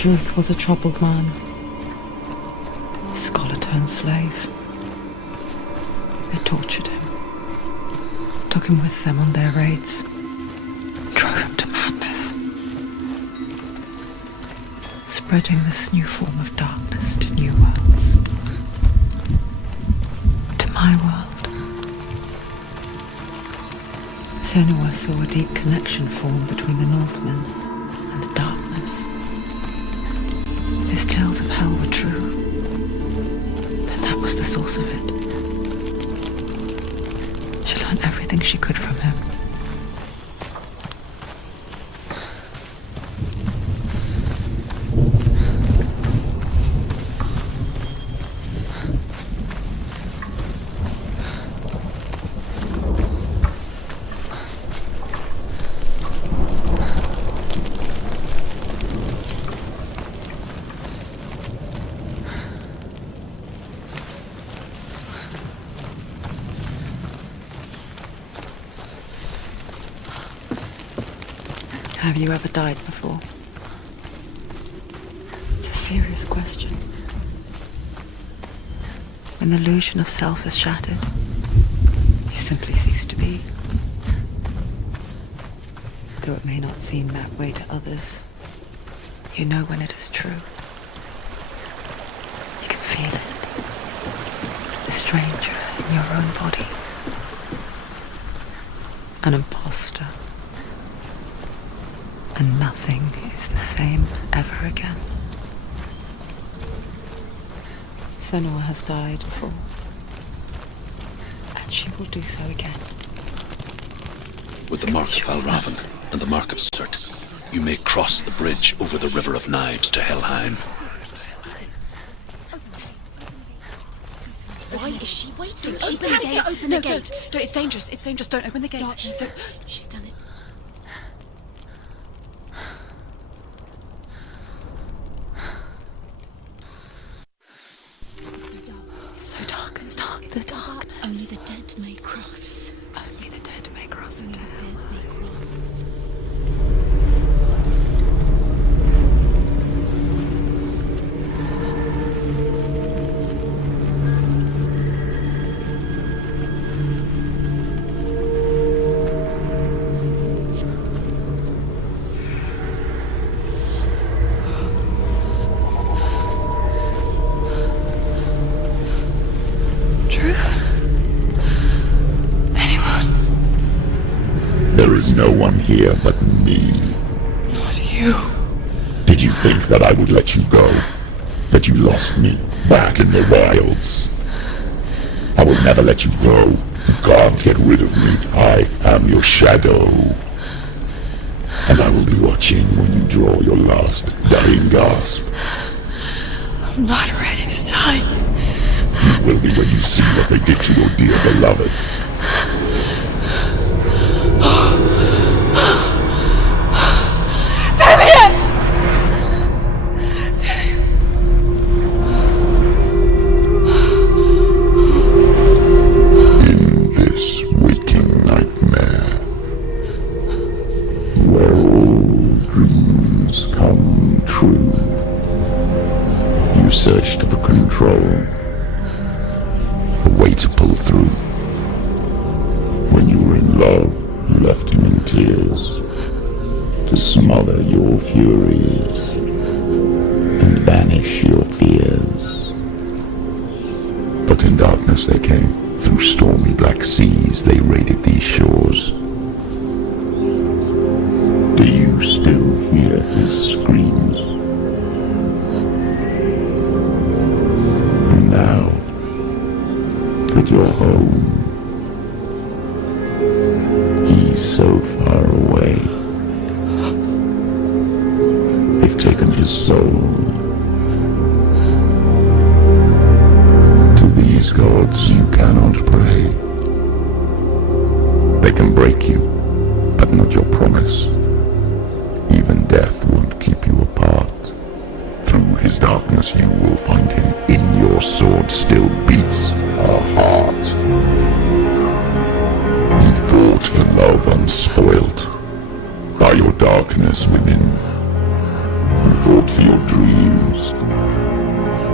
Druth was a troubled man. Scholar turned slave. They tortured him, took him with them on their raids, drove him to madness, spreading this new form of darkness to new worlds. To my world. Senua saw a deep connection form between the Northmen and the darkness. His tales of hell were true. Then that was the source of it. She learned everything she could from him. Have you ever died before? It's a serious question. When the illusion of self is shattered, you simply cease to be. Though it may not seem that way to others, you know when it is true. You can feel it. A stranger in your own body. An imposter. And nothing is the same ever again. Senua has died before, and she will do so again. With the mark of Valravan and the mark of Surt, you may cross the bridge over the River of Knives to Helheim. Why is she waiting? She Open the has gate. to open No, the gate. don't. It's dangerous. It's dangerous. Don't open the gate. Don't. She's done it. It's so dark. It's dark. The darkness. Only the dead may cross. Only the dead may cross into Only the hell. dead may cross. There is no one here but me. Not you. Did you think that I would let you go? That you lost me back in the wilds? I will never let you go. You can't get rid of me. I am your shadow. And I will be watching when you draw your last dying gasp. I'm not ready to die. You will be when you see what they did to your dear beloved. Searched for control, a way to pull through. When you were in love, you left him in tears to smother your furies and banish your fears. But in darkness they came, through stormy black seas they raided these shores. Do you still hear his screams? Now that you're home, he's so far away. They've taken his soul. To these gods you cannot pray. They can break you, but not your promise. Even death won't keep you apart. Through his darkness you will find him. In your sword still beats a heart. He fought for love unspoilt by your darkness within. You fought for your dreams.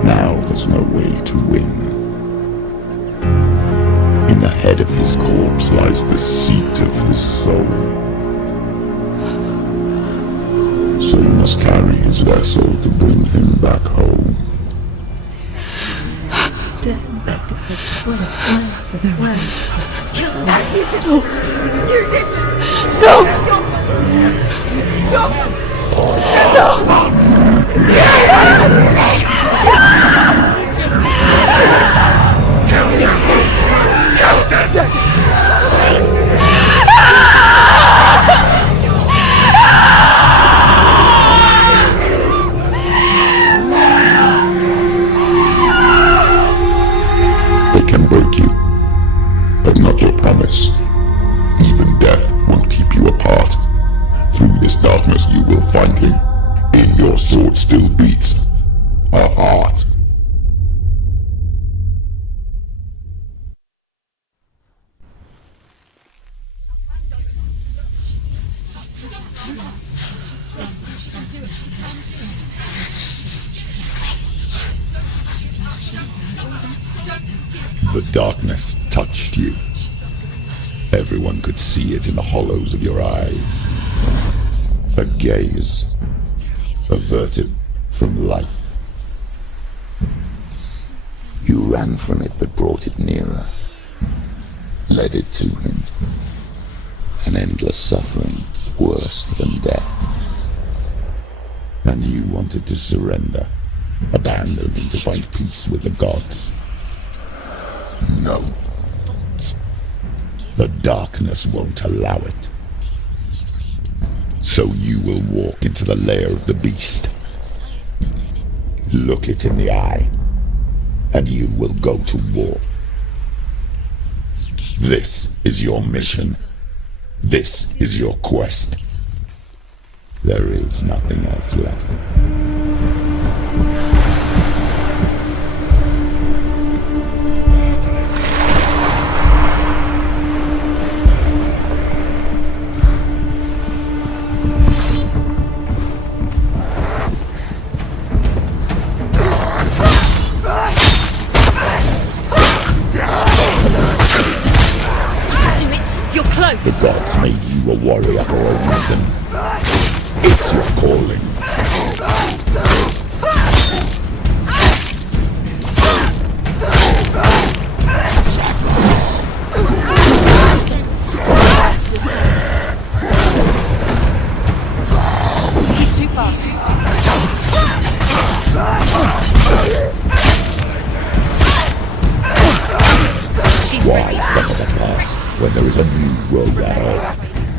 Now there's no way to win. In the head of his corpse lies the seat of his soul. So you must carry his vessel to bring him back home. They can break you, but not your promise. Even death won't keep you apart. Through this darkness you will find him. In your sword still beats a heart. The darkness touched you. Everyone could see it in the hollows of your eyes. A gaze averted from life. You ran from it but brought it nearer. Led it to him. An endless suffering worse than death. And you wanted to surrender. Abandon to find peace with the gods. No. The darkness won't allow it. So you will walk into the lair of the beast. Look it in the eye, and you will go to war. This is your mission. This is your quest. There is nothing else left. The gods made you a warrior for a reason. It's your calling. He's too fast. She's Why ready. suffer the past when there is a new world ahead?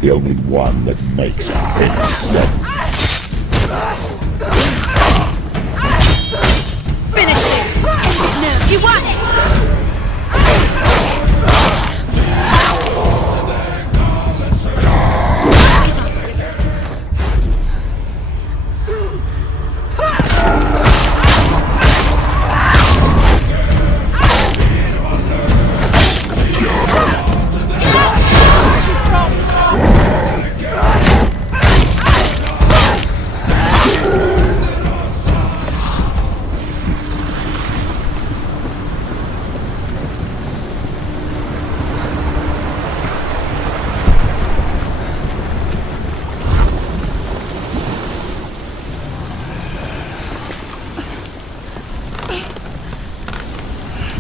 The only one that makes any sense. Finish this! You won it!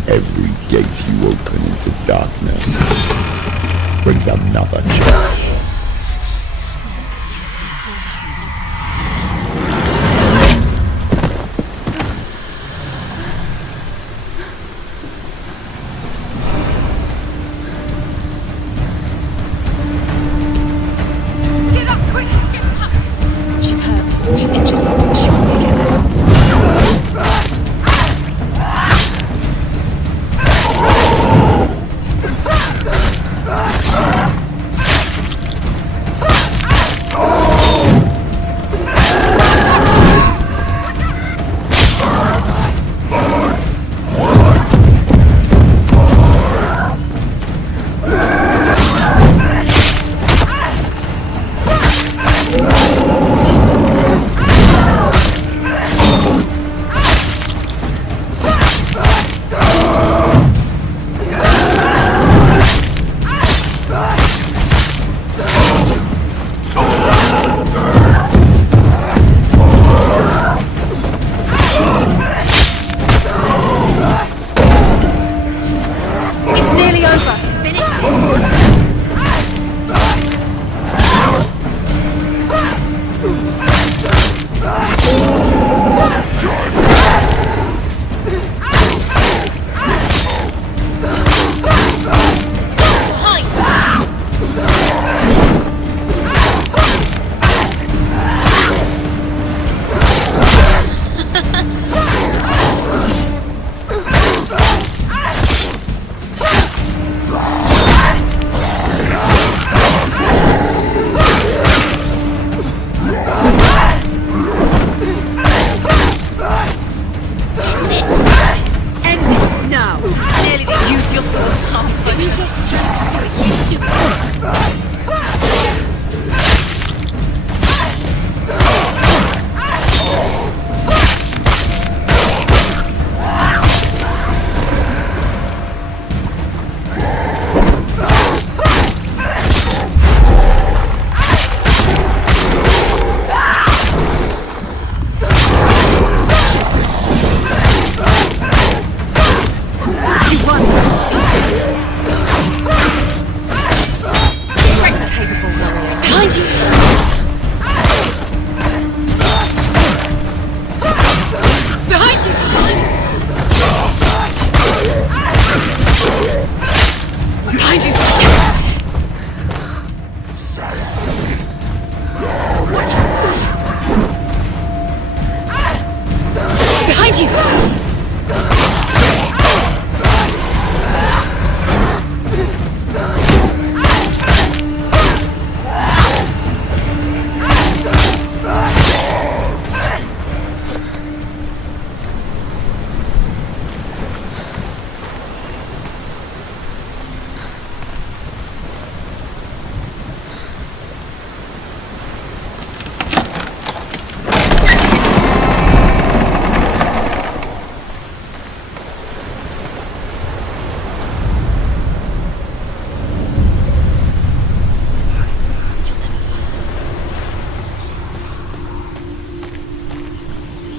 Every gate you open into darkness brings another challenge. Get up, quick! She's hurt. She's injured. She won't make it.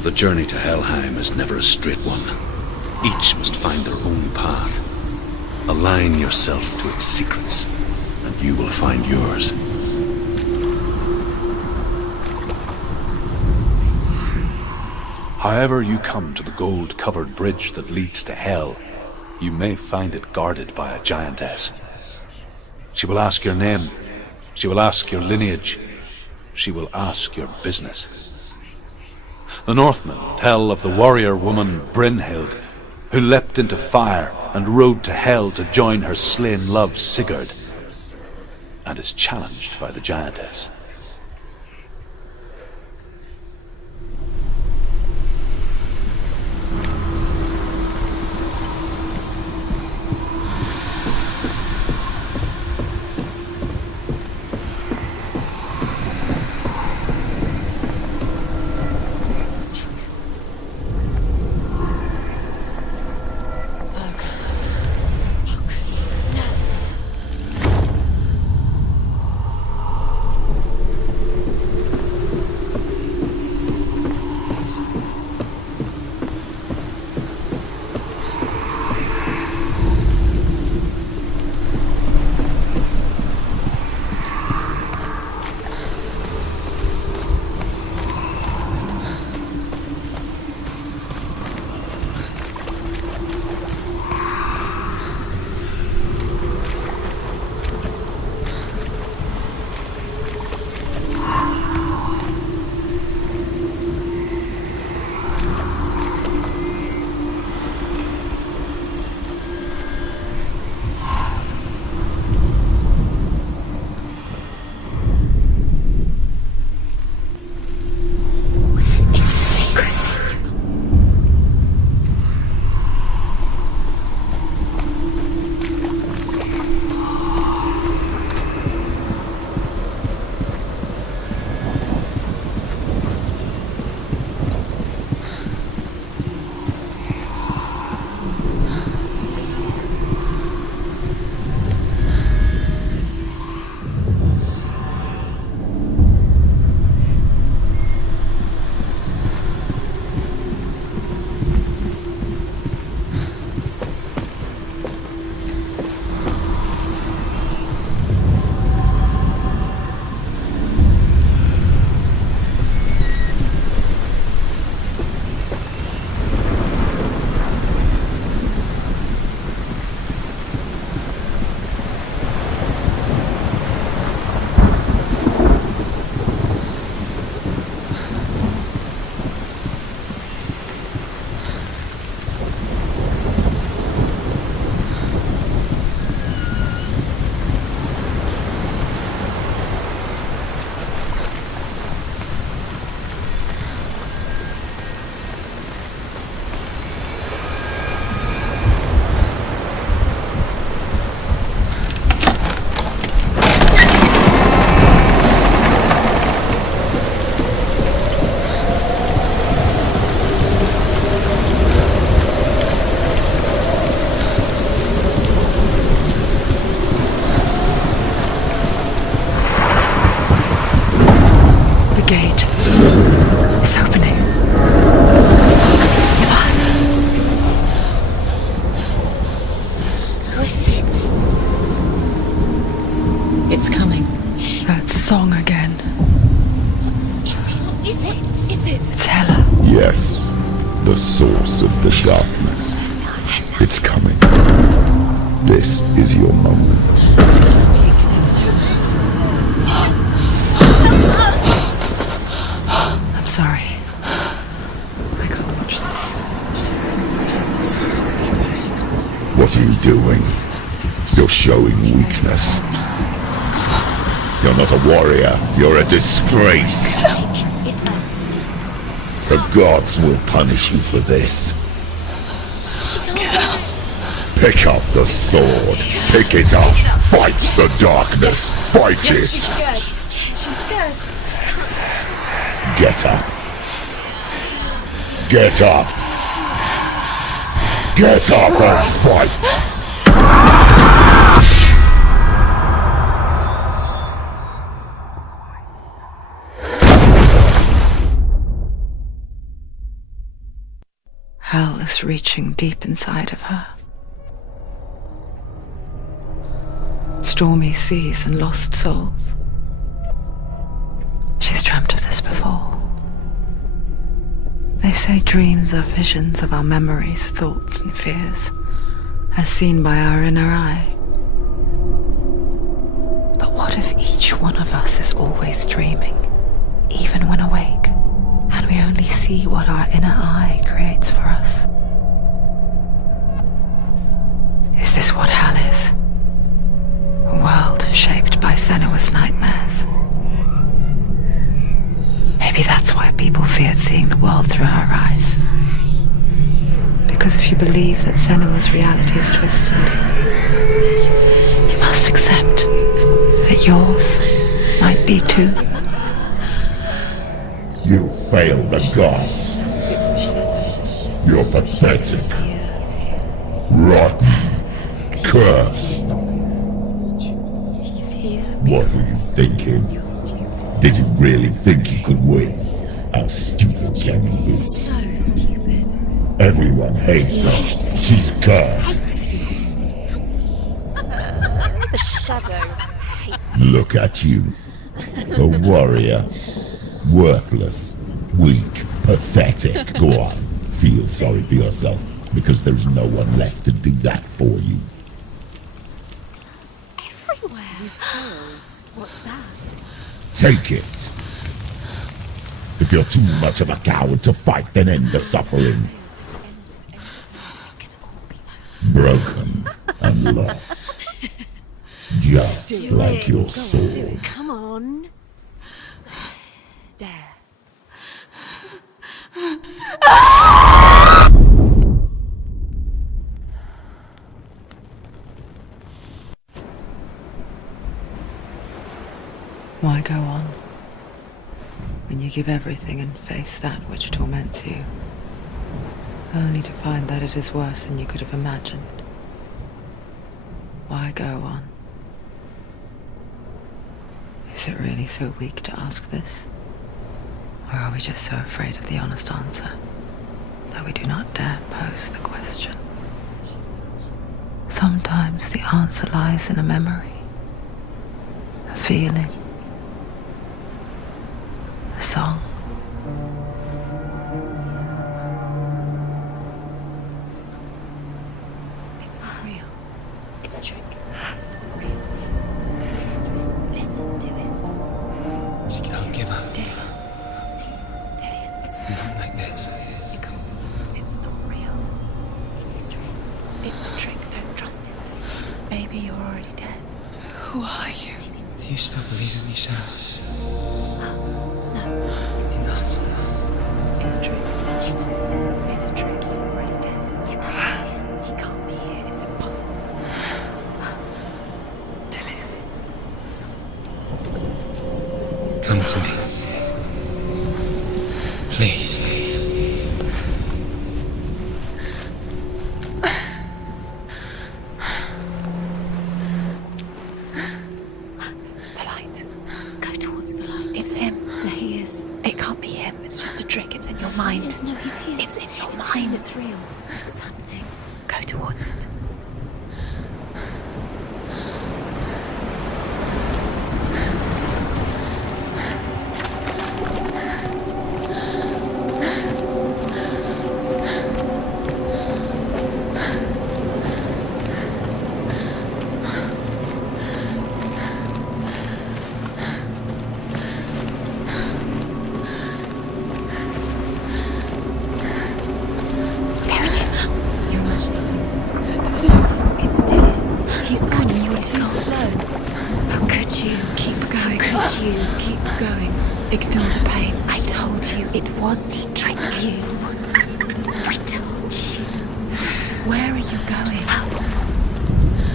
The journey to Helheim is never a straight one. Each must find their own path. Align yourself to its secrets, and you will find yours. However you come to the gold-covered bridge that leads to Hell, you may find it guarded by a giantess. She will ask your name. She will ask your lineage. She will ask your business. The Northmen tell of the warrior woman Brynhild, who leapt into fire and rode to Hell to join her slain love Sigurd, and is challenged by the giantess. source of the darkness. It's coming. This is your moment. I'm sorry. I can't watch this. What are you doing? You're showing weakness. You're not a warrior. You're a disgrace. The gods will punish you for this. Pick up the sword. Pick it up. Fight the darkness. Fight it. She's scared. Get up. Get up. Get up and fight. Hell is reaching deep inside of her. Stormy seas and lost souls. She's dreamt of this before. They say dreams are visions of our memories, thoughts and fears, as seen by our inner eye. But what if each one of us is always dreaming, even when awake, and we only see what our inner eye creates for us? Is this what hell is? A world shaped by Senua's nightmares. Maybe that's why people feared seeing the world through her eyes. Because if you believe that Senua's reality is twisted, you must accept that yours might be too. You failed the gods. You're pathetic. Rotten. Cursed. What were you thinking? Did you really think you could win? How stupid can you be? So stupid. Everyone hates her. She's cursed. The shadow hates. Look at you. A warrior. Worthless. Weak. Pathetic. Go on. Feel sorry for yourself, because there's no one left to do that for you. Everywhere. What's that? Take it. If you're too much of a coward to fight, then end the suffering. Broken and lost. Just like your soul. Come on. There. Why go on when you give everything and face that which torments you, only to find that it is worse than you could have imagined? Why go on? Is it really so weak to ask this? Or are we just so afraid of the honest answer that we do not dare pose the question? Sometimes the answer lies in a memory, a feeling, a song. It's not real. It's a trick. It's not real. It is real. Listen to it. Don't give up. Daddy. It's Not like this. It's not real. It is real. It's a trick. Don't trust it. Maybe you're already dead. Who are you? Do you still believe in me, Shadow? No. It's Enough. It's a trick. She knows it's a trick. He's already dead. He can't be here. It's impossible. Come to me. Please. The light. Go towards the light. It's him. There he is. It can't be him. It's just a trick. It's in your mind. Yes, no, he's here. It's in your It's mind. him, it's real. What's happening? Go towards it. He's too slow. How could you? Keep going. How could you? Keep going. Ignore the pain. I told you it was to trick you. I told you. Where are you going?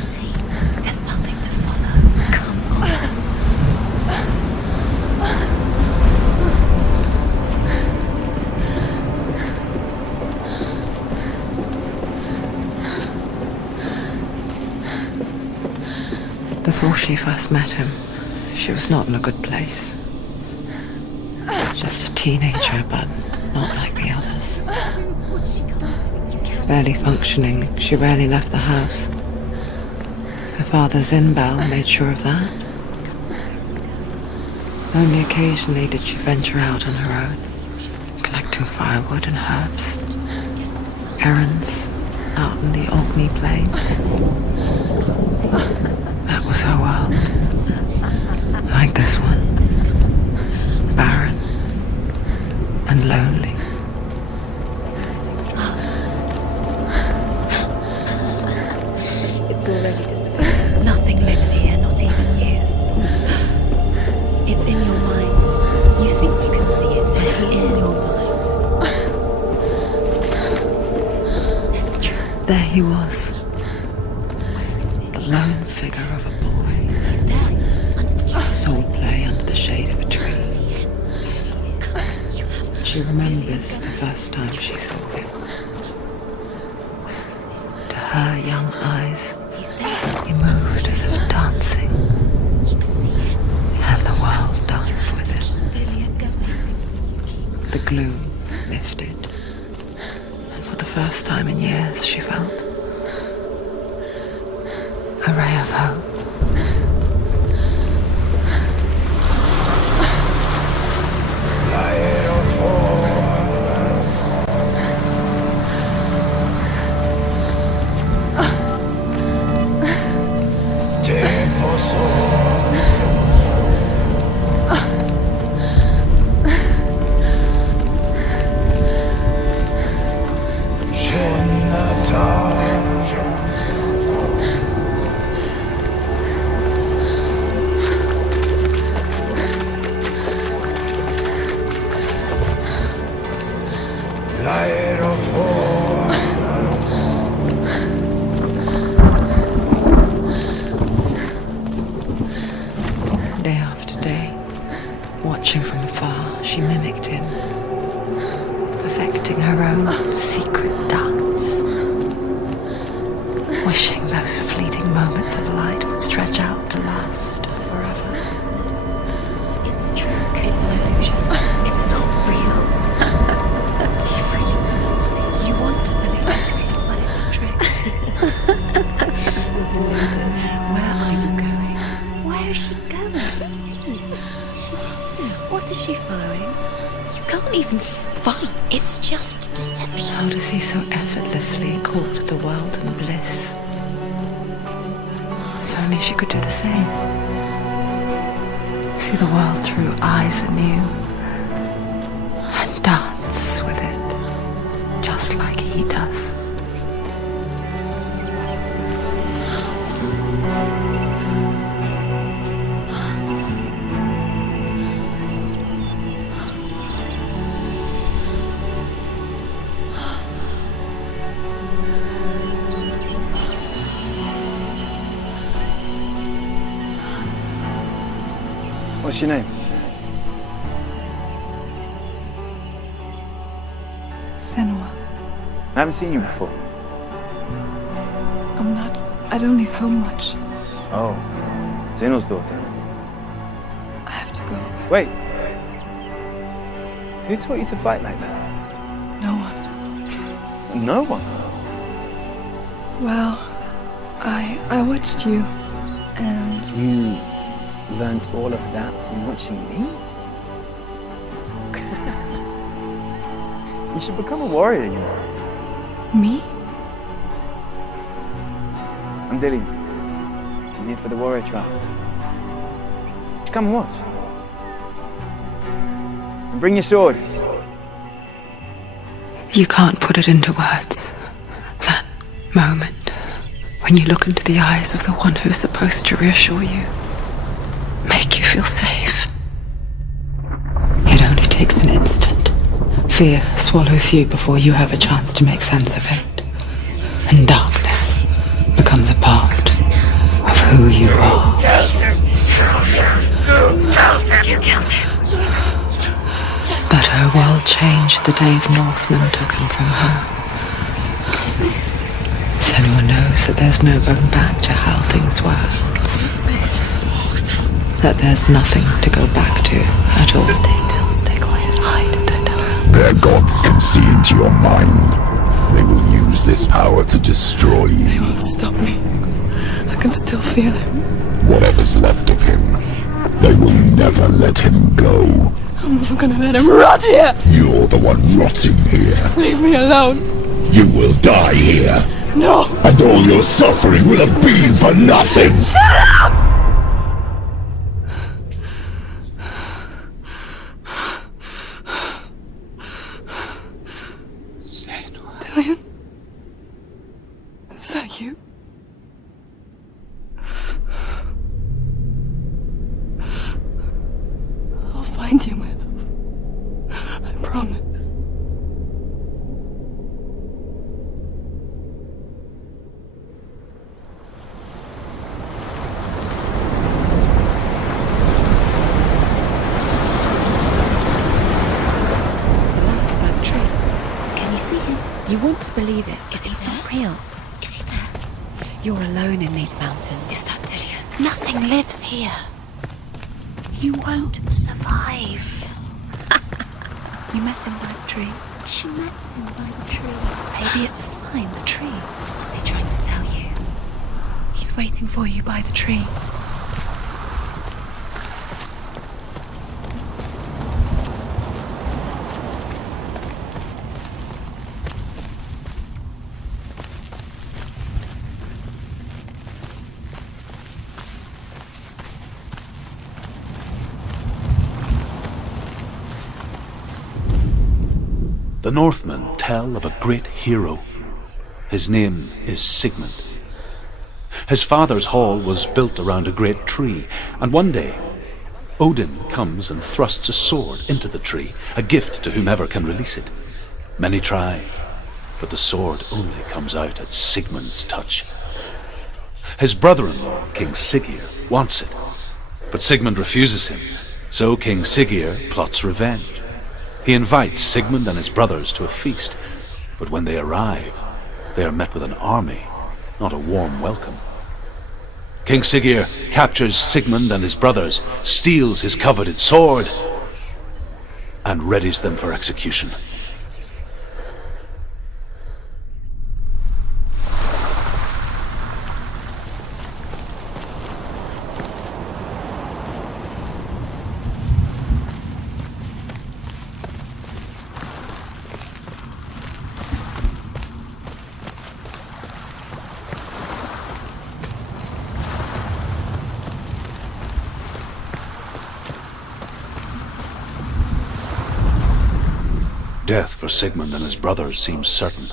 See, there's nothing to follow. Come on. Before she first met him, she was not in a good place. Just a teenager, but not like the others. Barely functioning, she rarely left the house. Her father's in-bell made sure of that. Only occasionally did she venture out on her own, collecting firewood and herbs. Errands out in the Orkney plains. That was her world. Like this one. Barren and lonely. It's already disappeared. Nothing lives here, not even you. It's in your mind. You think you can see it, but it's in your mind. There he was. The lone figure of a boy. He's there, under the tree. Saw play under the shade of a tree. She remembers the first time she saw him. To her young eyes, he moved as if dancing, and the world danced with him. The gloom lifted, and for the first time in years she felt a ray of hope. Day after day, watching from afar, she mimicked him, perfecting her own secret dance, wishing those fleeting moments of light would stretch out to last forever. It's a trick. It's an illusion. It's not real. Different. You want to believe it's real, but it's a trick. You're deluded. Where are you going? Where is she going? What is she following? You can't even fight. It's just deception. How does he so effortlessly court the world and bliss? If only she could do the same. See the world through eyes anew and dance with it, just like he does. What's your name? Senua. I haven't seen you before. I don't leave home much. Oh, Zenua's daughter. I have to go. Wait. Who taught you to fight like that? No one. No one? Well, I watched you, and You learnt all of that from watching me? You should become a warrior, you know. me? I'm Dillian. I'm here for the warrior trials. Just come and watch. And bring your sword. You can't put it into words. That moment when when you look into the eyes of the one who is supposed to reassure you, make you feel safe. It only takes an instant. Fear swallows you before you have a chance to make sense of it. And darkness becomes a part of who you are. You killed him. But her world changed the day the Northmen took him from her. Senua knows that there's no going back to how things were. That there's nothing to go back to at all. Stay still, stay quiet, hide, don't tell her. Their gods can see into your mind. They will use this power to destroy They you. won't stop me. I can still feel him. Whatever's left of him, they will never let him go. I'm not gonna let him rot here! You're the one rotting here. Leave me alone! You will die here. No! And all your suffering will have been for nothing. Dillian? Is that you? I'll find you, my love. I promise. Can you see him? You want to believe it. Is he not real? Is he there? You're alone in these mountains. Is that Dillian? Nothing lives here. You won't survive. You met him by the tree. She met him by the tree. Maybe it's a sign, the tree. What's he trying to tell you? He's waiting for you by the tree. The Northmen tell of a great hero. His name is Sigmund. His father's hall was built around a great tree, and one day Odin comes and thrusts a sword into the tree, a gift to whomever can release it. Many try, but the sword only comes out at Sigmund's touch. His brother-in-law, King Siggeir, wants it, but Sigmund refuses him, so King Siggeir plots revenge. He invites Sigmund and his brothers to a feast, but when they arrive, they are met with an army, not a warm welcome. King Siggeir captures Sigmund and his brothers, steals his coveted sword, and readies them for execution. Death for Sigmund and his brothers seems certain.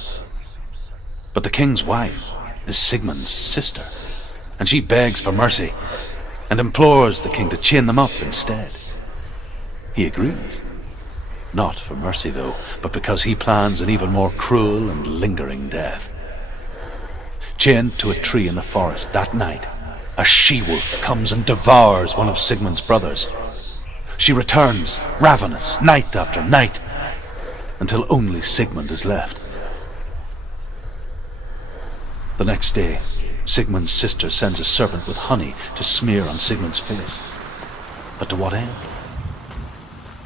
But the king's wife is Sigmund's sister, and she begs for mercy and implores the king to chain them up instead. He agrees. Not for mercy, though, but because he plans an even more cruel and lingering death. Chained to a tree in the forest that night, a she-wolf comes and devours one of Sigmund's brothers. She returns, ravenous, night after night, until only Sigmund is left. The next day, Sigmund's sister sends a serpent with honey to smear on Sigmund's face. But to what end?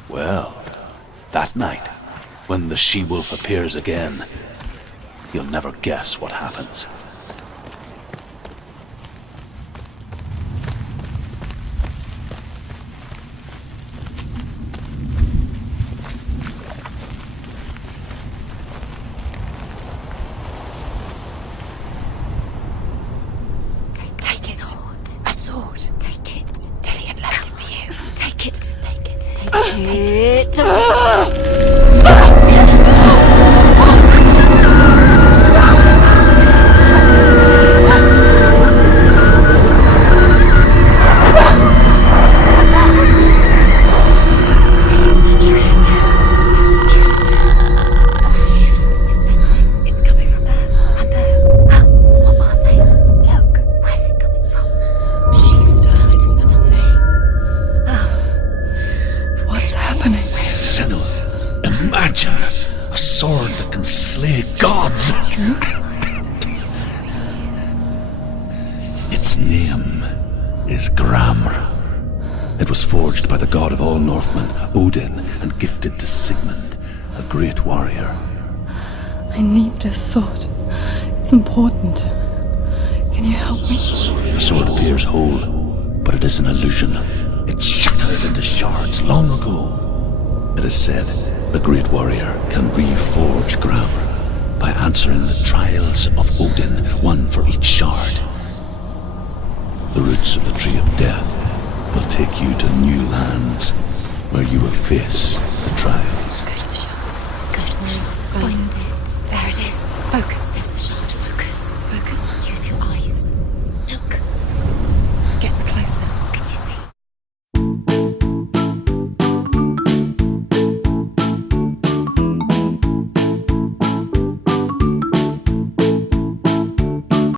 Well, that night, when the she-wolf appears again, you'll never guess what happens. It was forged by the god of all Northmen, Odin, and gifted to Sigmund, a great warrior. I need this sword. It's important. Can you help me? The sword appears whole, but it is an illusion. It shattered into shards long ago. It is said the great warrior can reforge Grammar by answering the trials of Odin, one for each shard. The roots of the Tree of Death will take you to new lands where you will face the trials.